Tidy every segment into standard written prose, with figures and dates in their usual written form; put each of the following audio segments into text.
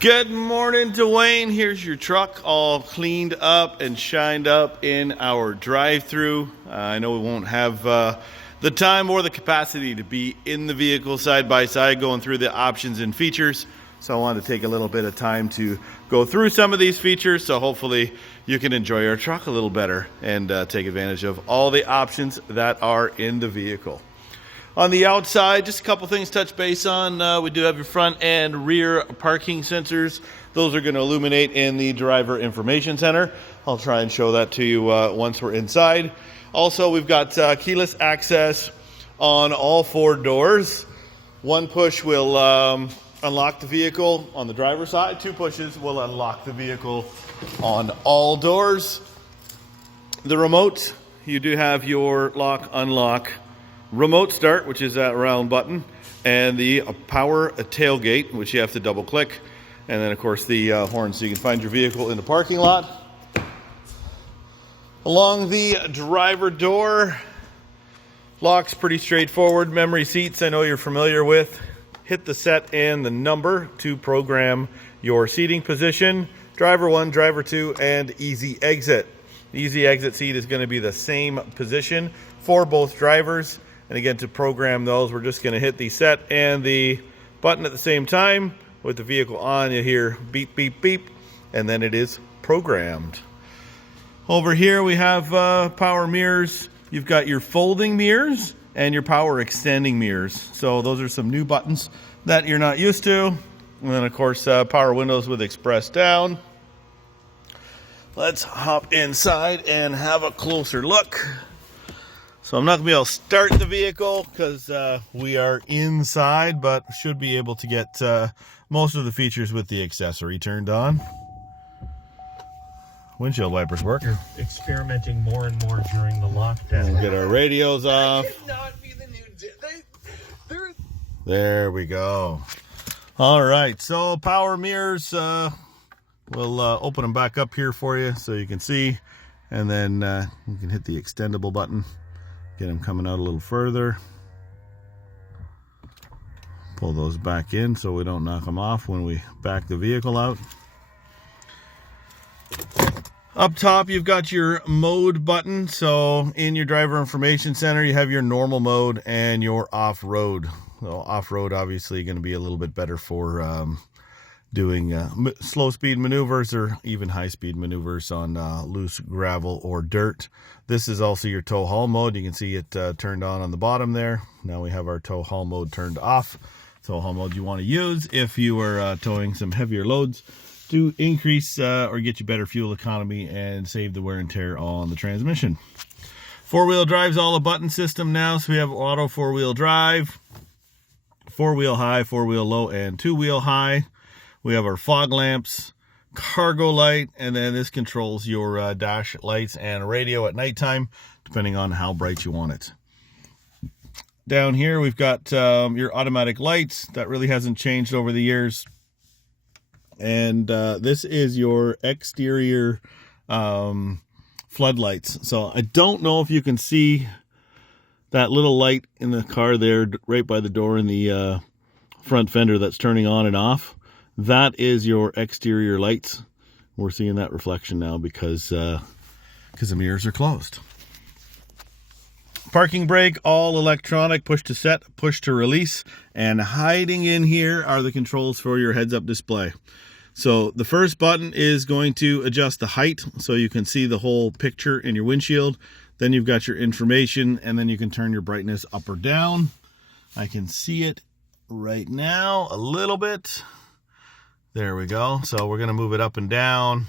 Good morning, Dwayne. Here's your truck all cleaned up and shined up in our drive-through. I know we won't have the time or the capacity to be in the vehicle side by side going through the options and features. So I wanted to take a little bit of time to go through some of these features so hopefully you can enjoy our truck a little better and take advantage of all the options that are in the vehicle. On the outside, just a couple things to touch base on. We do have your front and rear parking sensors. Those are going to illuminate in the driver information center. I'll try and show that to you once we're inside. Also, we've got keyless access on all four doors. One push will unlock the vehicle on the driver's side. Two pushes will unlock the vehicle on all doors. The remote, you do have your lock, unlock, remote start, which is that round button, and the power tailgate, which you have to double click, and then of course the horn so you can find your vehicle in the parking lot. Along the driver door, lock's pretty straightforward. Memory seats, I know you're familiar with. Hit the set and the number to program your seating position. Driver 1, driver 2, and easy exit. The easy exit seat is going to be the same position for both drivers. And again, to program those, we're just going to hit the set and the button at the same time. With the vehicle on, you hear beep, beep, beep, and then it is programmed. Over here, we have power mirrors. You've got your folding mirrors and your power extending mirrors. So those are some new buttons that you're not used to. And then, of course, power windows with express down. Let's hop inside and have a closer look. So I'm not going to be able to start the vehicle because we are inside, but should be able to get most of the features with the accessory turned on. Windshield wipers work. You're experimenting more and more during the lockdown. We'll get our radios off. That cannot be the new There we go. All right, so power mirrors. We'll open them back up here for you so you can see. And then you can hit the extendable button. Get them coming out a little further. Pull those back in so we don't knock them off when we back the vehicle out. Up top, you've got your mode button. So in your driver information center, you have your normal mode and your off-road. So off-road, obviously, going to be a little bit better for doing slow speed maneuvers or even high speed maneuvers on loose gravel or dirt. This is also your tow haul mode. You can see it turned on the bottom there. Now we have our tow haul mode turned off. Tow haul mode you want to use if you are towing some heavier loads to increase or get you better fuel economy and save the wear and tear on the transmission. Four-wheel drive's all a button system now. So we have auto four-wheel drive, four-wheel high, four-wheel low, and two-wheel high. We have our fog lamps, cargo light, and then this controls your dash lights and radio at nighttime, depending on how bright you want it. Down here, we've got your automatic lights. That really hasn't changed over the years. And this is your exterior floodlights. So I don't know if you can see that little light in the car there right by the door in the front fender that's turning on and off. That is your exterior lights. We're seeing that reflection now because the mirrors are closed. Parking brake, all electronic, push to set, push to release. And hiding in here are the controls for your heads-up display. So the first button is going to adjust the height so you can see the whole picture in your windshield. Then you've got your information, and then you can turn your brightness up or down. I can see it right now a little bit. There we go. So we're going to move it up and down,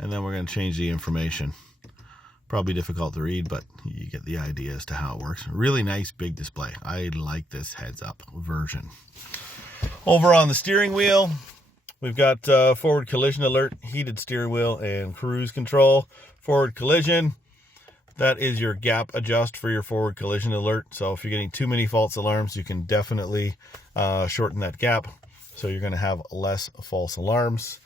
and then we're going to change the information. Probably difficult to read, but you get the idea as to how it works. Really nice big display. I like this heads-up version. Over on the steering wheel, we've got forward collision alert, heated steering wheel, and cruise control. Forward collision, that is your gap adjust for your forward collision alert. So if you're getting too many false alarms, you can definitely shorten that gap. So you're going to have less false alarms.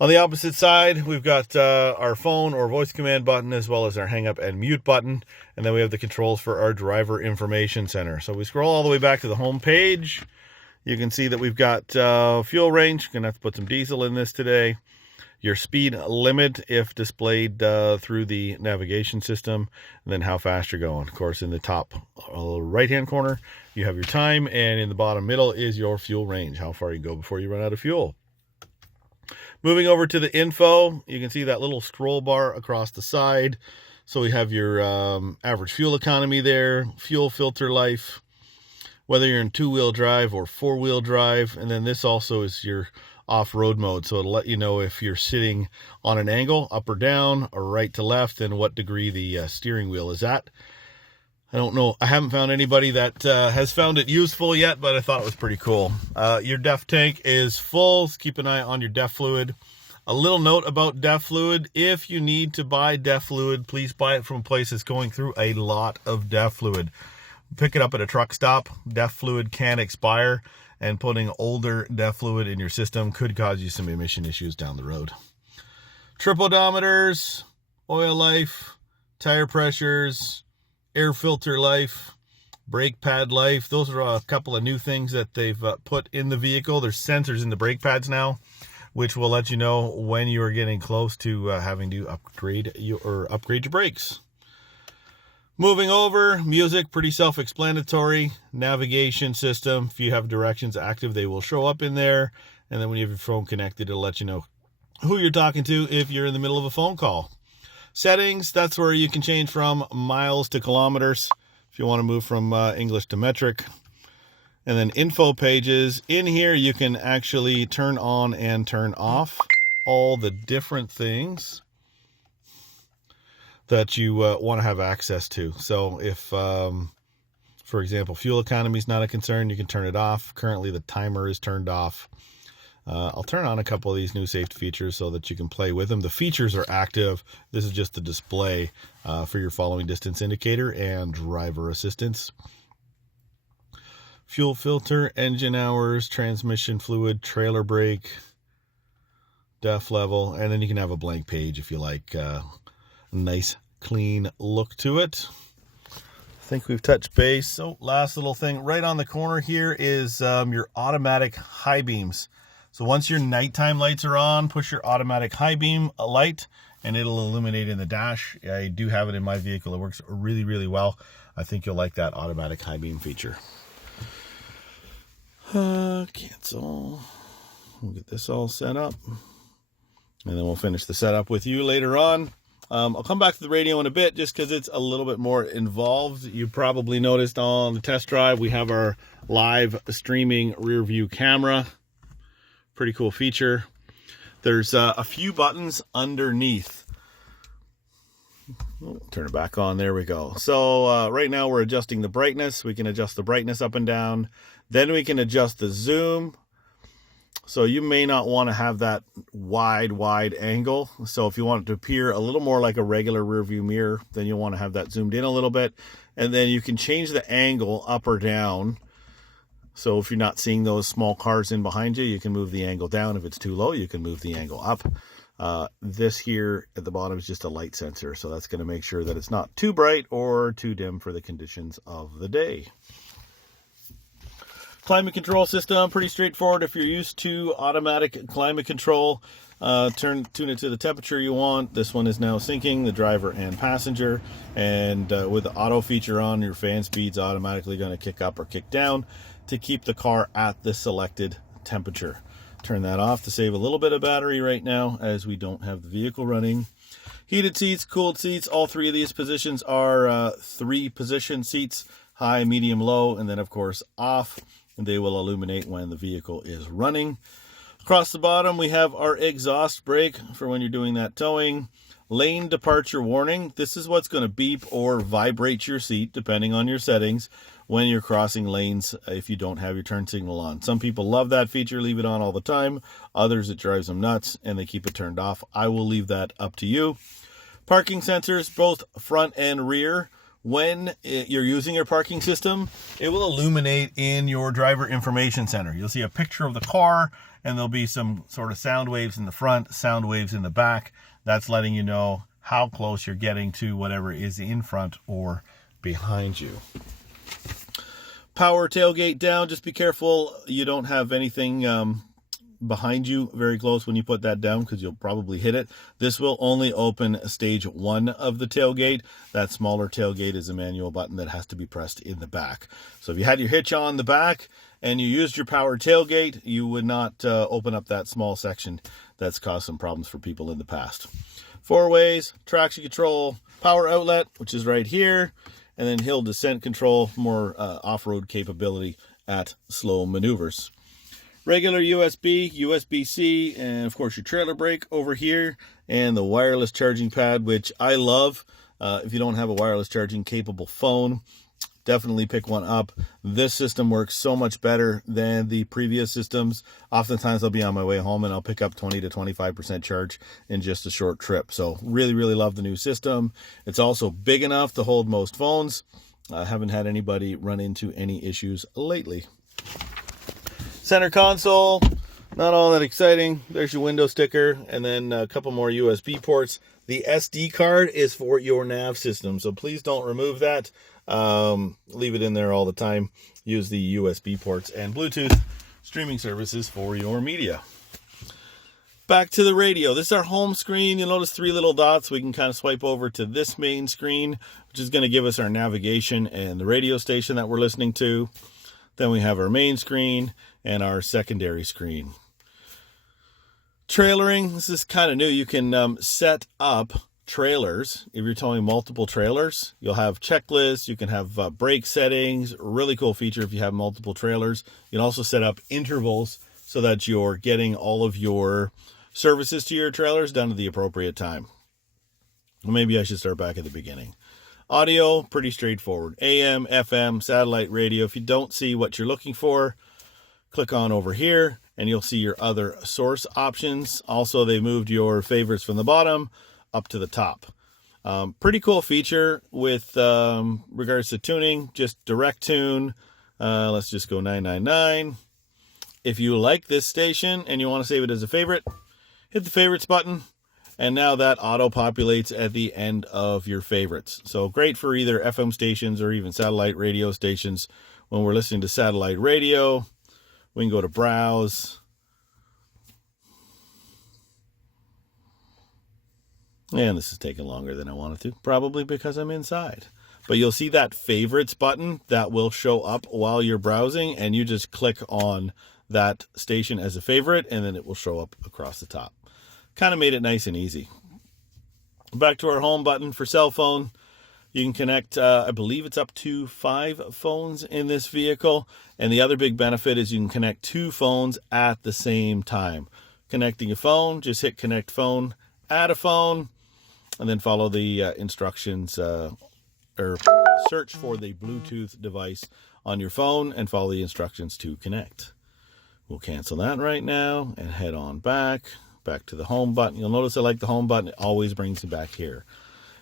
On the opposite side, we've got our phone or voice command button, as well as our hang up and mute button. And then we have the controls for our driver information center. So we scroll all the way back to the home page. You can see that we've got fuel range. Gonna have to put some diesel in this today. Your speed limit if displayed through the navigation system, and then how fast you're going. Of course, in the top right hand corner you have your time, and in the bottom middle is your fuel range, how far you go before you run out of fuel. Moving over to the info, you can see that little scroll bar across the side. So we have your average fuel economy there, fuel filter life, whether you're in 2-wheel drive or 4-wheel drive, and then this also is your off-road mode, so it'll let you know if you're sitting on an angle, up or down, or right to left, and what degree the steering wheel is at. I don't know, I haven't found anybody that has found it useful yet, but I thought it was pretty cool. Your DEF tank is full, so keep an eye on your DEF fluid. A little note about DEF fluid: if you need to buy DEF fluid, please buy it from a place that's going through a lot of DEF fluid. Pick it up at a truck stop. DEF fluid can expire, and putting older DEF fluid in your system could cause you some emission issues down the road. Trip odometers, oil life, tire pressures, air filter life, brake pad life. Those are a couple of new things that they've put in the vehicle. There's sensors in the brake pads now, which will let you know when you are getting close to having to upgrade your brakes. Moving over, music, pretty self-explanatory. Navigation system, if you have directions active, they will show up in there. And then when you have your phone connected, it'll let you know who you're talking to if you're in the middle of a phone call. Settings, that's where you can change from miles to kilometers if you want to move from English to metric. And then info pages. In here, you can actually turn on and turn off all the different things that you want to have access to. So if, for example, fuel economy is not a concern, you can turn it off. Currently, the timer is turned off. I'll turn on a couple of these new safety features so that you can play with them. The features are active. This is just the display for your following distance indicator and driver assistance. Fuel filter, engine hours, transmission fluid, trailer brake, DEF level, and then you can have a blank page if you like. Nice clean look to it. I think we've touched base. So last little thing right on the corner here is your automatic high beams. So once your nighttime lights are on, push your automatic high beam light and it'll illuminate in the dash. I do have it in my vehicle. It works really, really well. I think you'll like that automatic high beam feature. Cancel. We'll get this all set up and then we'll finish the setup with you later on. I'll come back to the radio in a bit just because it's a little bit more involved. You probably noticed on the test drive we have our live streaming rear view camera. Pretty cool feature. There's a few buttons underneath. Turn it back on. There we go. So right now we're adjusting the brightness. We can adjust the brightness up and down. Then we can adjust the zoom. So you may not want to have that wide angle. So if you want it to appear a little more like a regular rear view mirror, then you'll want to have that zoomed in a little bit. And then you can change the angle up or down. So if you're not seeing those small cars in behind you, you can move the angle down. If it's too low, you can move the angle up. This here at the bottom is just a light sensor. So that's going to make sure that it's not too bright or too dim for the conditions of the day. Climate control system, pretty straightforward. If you're used to automatic climate control, tune it to the temperature you want. This one is now syncing the driver and passenger. And with the auto feature on, your fan speed's automatically going to kick up or kick down to keep the car at the selected temperature. Turn that off to save a little bit of battery right now as we don't have the vehicle running. Heated seats, cooled seats. All three of these positions are 3-position seats: high, medium, low, and then of course off. And they will illuminate when the vehicle is running. Across the bottom, we have our exhaust brake for when you're doing that towing. Lane departure warning. This is what's going to beep or vibrate your seat, depending on your settings, when you're crossing lanes if you don't have your turn signal on. Some people love that feature, leave it on all the time. Others, it drives them nuts, and they keep it turned off. I will leave that up to you. Parking sensors, both front and rear. When you're using your parking system, it will illuminate in your driver information center. You'll see a picture of the car, and there'll be some sort of sound waves in the front, sound waves in the back. That's letting you know how close you're getting to whatever is in front or behind you. Power tailgate down. Just be careful you don't have anything behind you very close when you put that down, because you'll probably hit it. This will only open stage 1 of the tailgate. That smaller tailgate is a manual button that has to be pressed in the back. So if you had your hitch on the back and you used your power tailgate, you would not open up that small section. That's caused some problems for people in the past. 4 ways, traction control, power outlet, which is right here, and then hill descent control, more off-road capability at slow maneuvers. Regular USB, USB-C, and of course your trailer brake over here, and the wireless charging pad, which I love. If you don't have a wireless charging capable phone, definitely pick one up. This system works so much better than the previous systems. Oftentimes I'll be on my way home and I'll pick up 20 to 25% charge in just a short trip. So really, really love the new system. It's also big enough to hold most phones. I haven't had anybody run into any issues lately. Center console, not all that exciting. There's your window sticker, and then a couple more USB ports. The SD card is for your nav system, so please don't remove that. Leave it in there all the time. Use the USB ports and Bluetooth streaming services for your media. Back to the radio. This is our home screen. You'll notice 3 little dots. We can kind of swipe over to this main screen, which is going to give us our navigation and the radio station that we're listening to. Then we have our main screen and our secondary screen. Trailering, this is kind of new. You can set up trailers. If you're towing multiple trailers, you'll have checklists. You can have brake settings. Really cool feature if you have multiple trailers. You can also set up intervals so that you're getting all of your services to your trailers done at the appropriate time. Well, maybe I should start back at the beginning. Audio, pretty straightforward. AM, FM, satellite radio. If you don't see what you're looking for, click on over here and you'll see your other source options. Also, they moved your favorites from the bottom up to the top. Pretty cool feature with regards to tuning, just direct tune. Let's just go 999. If you like this station and you want to save it as a favorite, hit the favorites button. And now that auto-populates at the end of your favorites. So great for either FM stations or even satellite radio stations. When we're listening to satellite radio, we can go to Browse. And this is taking longer than I wanted to, probably because I'm inside. But you'll see that favorites button that will show up while you're browsing, and you just click on that station as a favorite, and then it will show up across the top. Kind of made it nice and easy. Back to our home button for cell phone. You can connect, I believe it's up to 5 phones in this vehicle. And the other big benefit is you can connect 2 phones at the same time. Connecting a phone, just hit connect phone, add a phone, and then follow the instructions or search for the Bluetooth device on your phone and follow the instructions to connect. We'll cancel that right now and head on back to the home button. You'll notice I like the home button. It always brings me back here.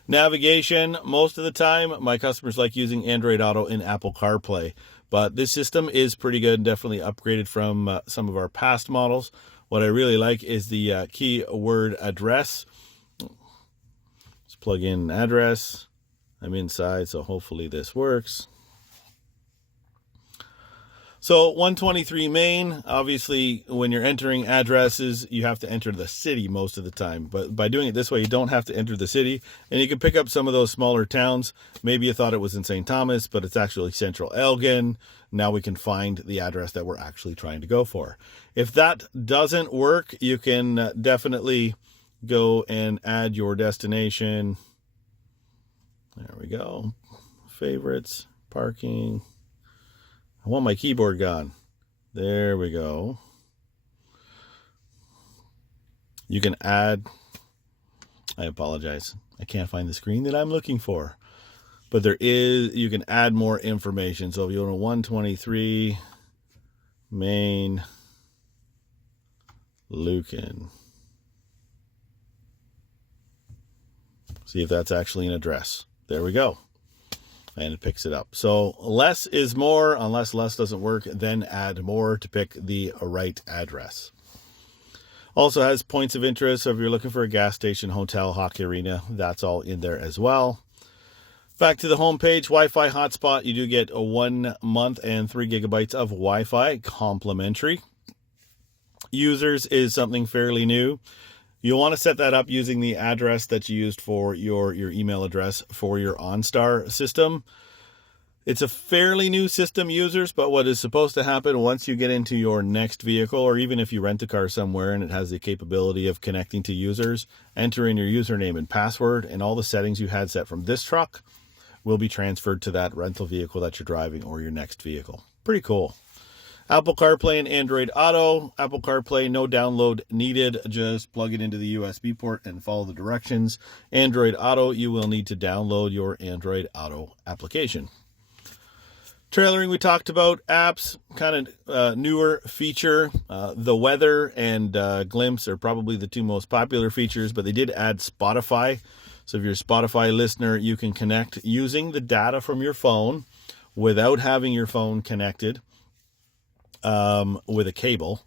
Navigation, most of the time, my customers like using Android Auto in Apple Carplay. But this system is pretty good and definitely upgraded from some of our past models. What I really like is the keyword address. Let's plug in an address. I'm inside, so hopefully this works. So 123 Main, obviously when you're entering addresses, you have to enter the city most of the time. But by doing it this way, you don't have to enter the city. And you can pick up some of those smaller towns. Maybe you thought it was in St. Thomas, but it's actually Central Elgin. Now we can find the address that we're actually trying to go for. If that doesn't work, you can definitely go and add your destination. There we go. Favorites, parking. I want my keyboard gone. There we go. You can add, I apologize, I can't find the screen that I'm looking for. But you can add more information. So if you go to 123 Main Lucan. See if that's actually an address. There we go. And it picks it up. So less is more. Unless less doesn't work, then add more to pick the right address. Also has points of interest. So if you're looking for a gas station, hotel, hockey arena, that's all in there as well. Back to the home page, Wi-Fi hotspot. You do get a 1 month and 3 gigabytes of Wi-Fi complimentary. Users is something fairly new. You'll want to set that up using the address that's used for your email address for your OnStar system. It's a fairly new system, users, but what is supposed to happen once you get into your next vehicle, or even if you rent a car somewhere and it has the capability of connecting to users, enter in your username and password, and all the settings you had set from this truck will be transferred to that rental vehicle that you're driving or your next vehicle. Pretty cool. Apple CarPlay and Android Auto. Apple CarPlay, no download needed. Just plug it into the USB port and follow the directions. Android Auto, you will need to download your Android Auto application. Trailering, we talked about. Apps, kind of newer feature. The weather and Glimpse are probably the two most popular features, but they did add Spotify. So if you're a Spotify listener, you can connect using the data from your phone without having your phone connected with a cable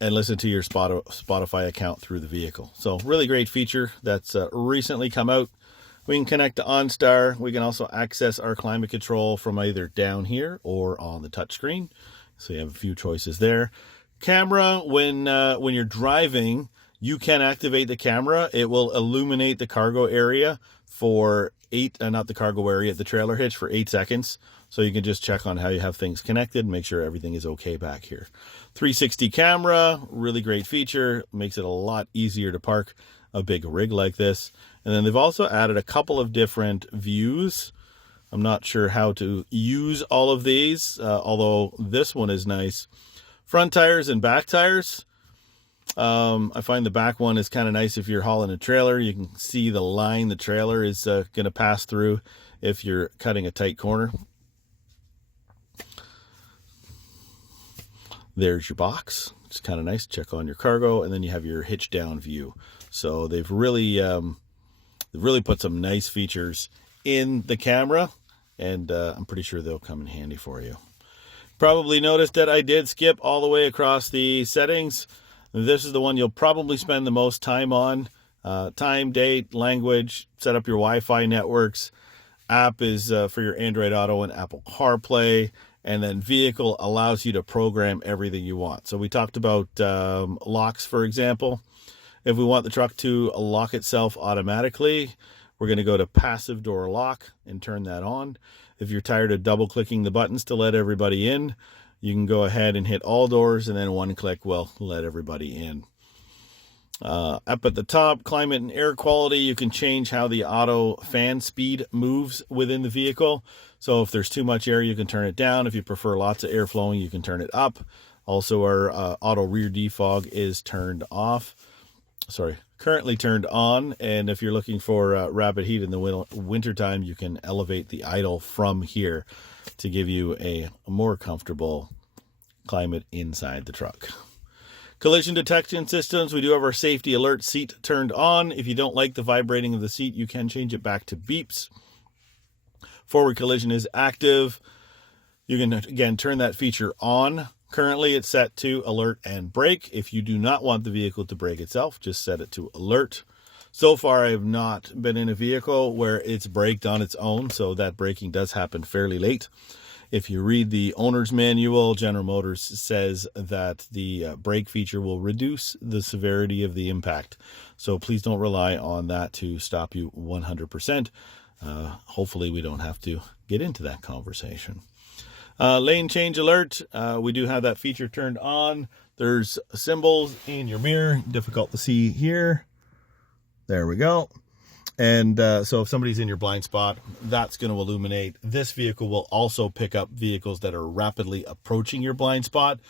and listen to your Spotify account through the vehicle. So really great feature that's recently come out. We can connect to OnStar. We can also access our climate control from either down here or on the touchscreen. So you have a few choices there. Camera, when you're driving, you can activate the camera. It will illuminate the cargo area for the trailer hitch for 8 seconds. So you can just check on how you have things connected, make sure everything is okay back here. 360 camera, really great feature. Makes it a lot easier to park a big rig like this. And then they've also added a couple of different views. I'm not sure how to use all of these, although this one is nice. Front tires and back tires. I find the back one is kind of nice if you're hauling a trailer. You can see the line the trailer is going to pass through if you're cutting a tight corner. There's your box. It's kind of nice. Check on your cargo, and then you have your hitch down view. So they've really put some nice features in the camera, and I'm pretty sure they'll come in handy for you. Probably noticed that I did skip all the way across the settings. This is the one you'll probably spend the most time on. Time, date, language, set up your Wi-Fi networks. App is for your Android Auto and Apple CarPlay. And then vehicle allows you to program everything you want. So we talked about locks, for example. If we want the truck to lock itself automatically, we're going to go to passive door lock and turn that on. If you're tired of double clicking the buttons to let everybody in, you can go ahead and hit all doors, and then one click will let everybody in. Up at the top, climate and air quality, you can change how the auto fan speed moves within the vehicle. So if there's too much air, you can turn it down. If you prefer lots of air flowing, you can turn it up. Also, our auto rear defog is currently turned on. And if you're looking for rapid heat in the wintertime, you can elevate the idle from here to give you a more comfortable climate inside the truck. Collision detection systems, we do have our safety alert seat turned on. If you don't like the vibrating of the seat, you can change it back to beeps. Forward collision is active. You can, again, turn that feature on. Currently, it's set to alert and brake. If you do not want the vehicle to brake itself, just set it to alert. So far, I have not been in a vehicle where it's braked on its own, so that braking does happen fairly late. If you read the owner's manual, General Motors says that the brake feature will reduce the severity of the impact. So please don't rely on that to stop you 100%. Hopefully we don't have to get into that conversation. Lane change alert. We do have that feature turned on. There's symbols in your mirror. Difficult to see here. There we go. And so if somebody's in your blind spot, that's going to illuminate. This vehicle will also pick up vehicles that are rapidly approaching your blind spot.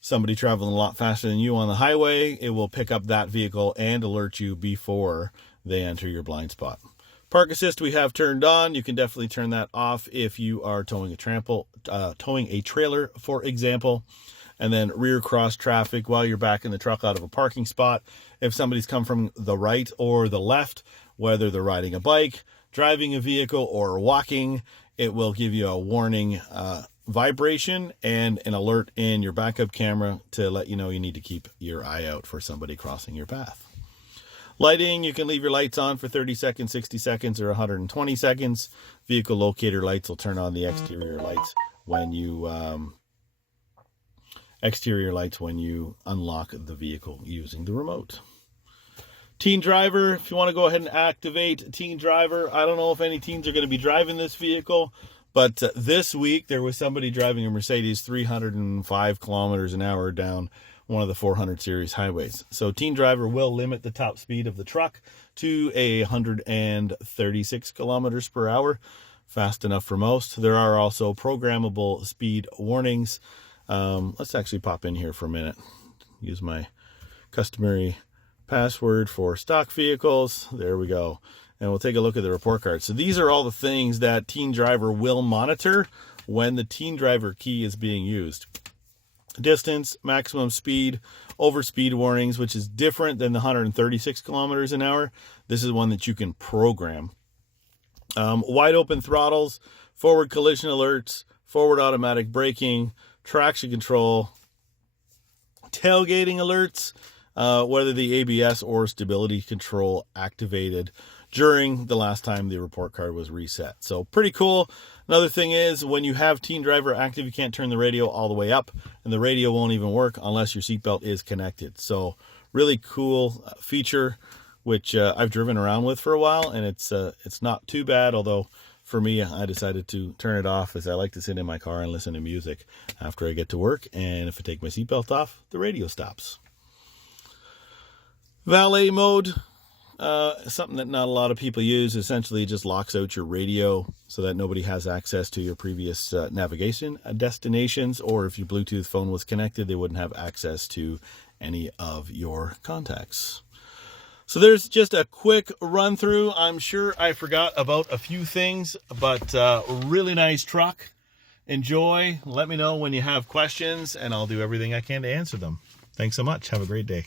Somebody traveling a lot faster than you on the highway, it will pick up that vehicle and alert you before they enter your blind spot. Park assist we have turned on. You can definitely turn that off if you are towing a trailer, for example. And then rear cross traffic while you're backing the truck out of a parking spot. If somebody's come from the right or the left, whether they're riding a bike, driving a vehicle, or walking, it will give you a warning vibration and an alert in your backup camera to let you know you need to keep your eye out for somebody crossing your path. Lighting, you can leave your lights on for 30 seconds, 60 seconds, or 120 seconds. Vehicle locator lights will turn on the exterior lights when you unlock the vehicle using the remote. Teen driver, if you want to go ahead and activate teen driver, I don't know if any teens are going to be driving this vehicle, but this week there was somebody driving a Mercedes 305 kilometers an hour down one of the 400 series highways. So teen driver will limit the top speed of the truck to 136 kilometers per hour, fast enough for most. There are also programmable speed warnings. Let's actually pop in here for a minute. Use my customary password for stock vehicles. There we go. And we'll take a look at the report card. So these are all the things that teen driver will monitor when the teen driver key is being used. Distance, maximum speed, overspeed warnings, which is different than the 136 kilometers an hour. This is one that you can program. Wide open throttles, forward collision alerts, forward automatic braking, traction control, tailgating alerts, whether the ABS or stability control activated during the last time the report card was reset. So pretty cool. Another thing is when you have teen driver active, you can't turn the radio all the way up, and the radio won't even work unless your seatbelt is connected. So really cool feature, which I've driven around with for a while, and it's not too bad. Although for me, I decided to turn it off as I like to sit in my car and listen to music after I get to work. And if I take my seatbelt off, the radio stops. Valet mode. Something that not a lot of people use. Essentially, it just locks out your radio so that nobody has access to your previous navigation destinations, or if your Bluetooth phone was connected, they wouldn't have access to any of your contacts. So there's just a quick run through. I'm sure I forgot about a few things, but really nice truck. Enjoy. Let me know when you have questions, and I'll do everything I can to answer them. Thanks so much. Have a great day.